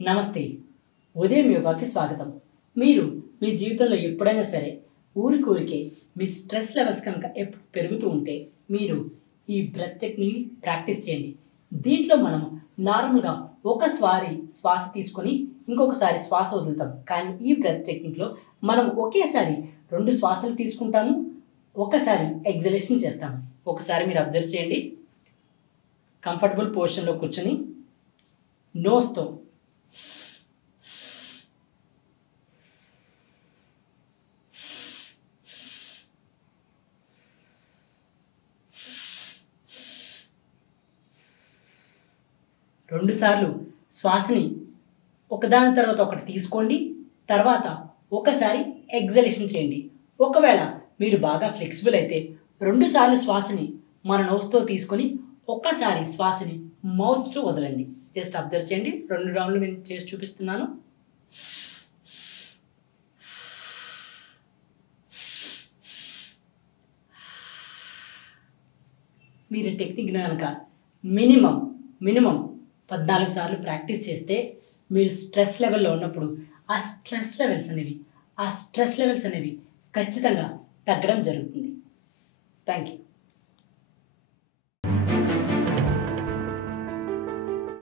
నమస్తే. ఉదయం యోగాకి స్వాగతం. మీరు మీ జీవితంలో ఎప్పుడైనా సరే ఊరికే మీ స్ట్రెస్ లెవెల్స్ కనుక ఎప్పుడు పెరుగుతూ ఉంటే మీరు ఈ బ్రెత్ టెక్నిక్‌ని ప్రాక్టీస్ చేయండి. దీంట్లో మనం నార్మల్‌గా ఒకసారి శ్వాస తీసుకొని ఇంకొకసారి శ్వాస వదులుతాం. కానీ ఈ బ్రెత్ టెక్నిక్‌లో మనం ఒకేసారి 2 శ్వాసలు తీసుకుంటాము. ఒకసారి ఎక్సలేషన్ చేస్తాము. ఒకసారి మీరు అబ్జర్వ్ చేయండి. కంఫర్టబుల్ పొజిషన్‌లో కూర్చొని నోస్‌తో రెండు సార్లు శ్వాసని ఒకదాని తర్వాత ఒకటి తీసుకోండి. తర్వాత ఒకసారి ఎక్సలేషన్ చేయండి. ఒకవేళ మీరు బాగా ఫ్లెక్సిబుల్ అయితే 2 సార్లు శ్వాసని మన నోస్‌తో తీసుకొని ఒక్కసారి శ్వాసని మౌత్‌తో వదలండి. జస్ట్ అబ్జర్వ్ చేయండి. 2 రౌండ్లు నేను చేసి చూపిస్తున్నాను. మీరు ఈ టెక్నిక్‌ని గనక మినిమం 14 సార్లు ప్రాక్టీస్ చేస్తే మీరు స్ట్రెస్ లెవెల్‌లో ఉన్నప్పుడు ఆ స్ట్రెస్ లెవెల్స్ అనేవి ఖచ్చితంగా తగ్గడం జరుగుతుంది. Thank you.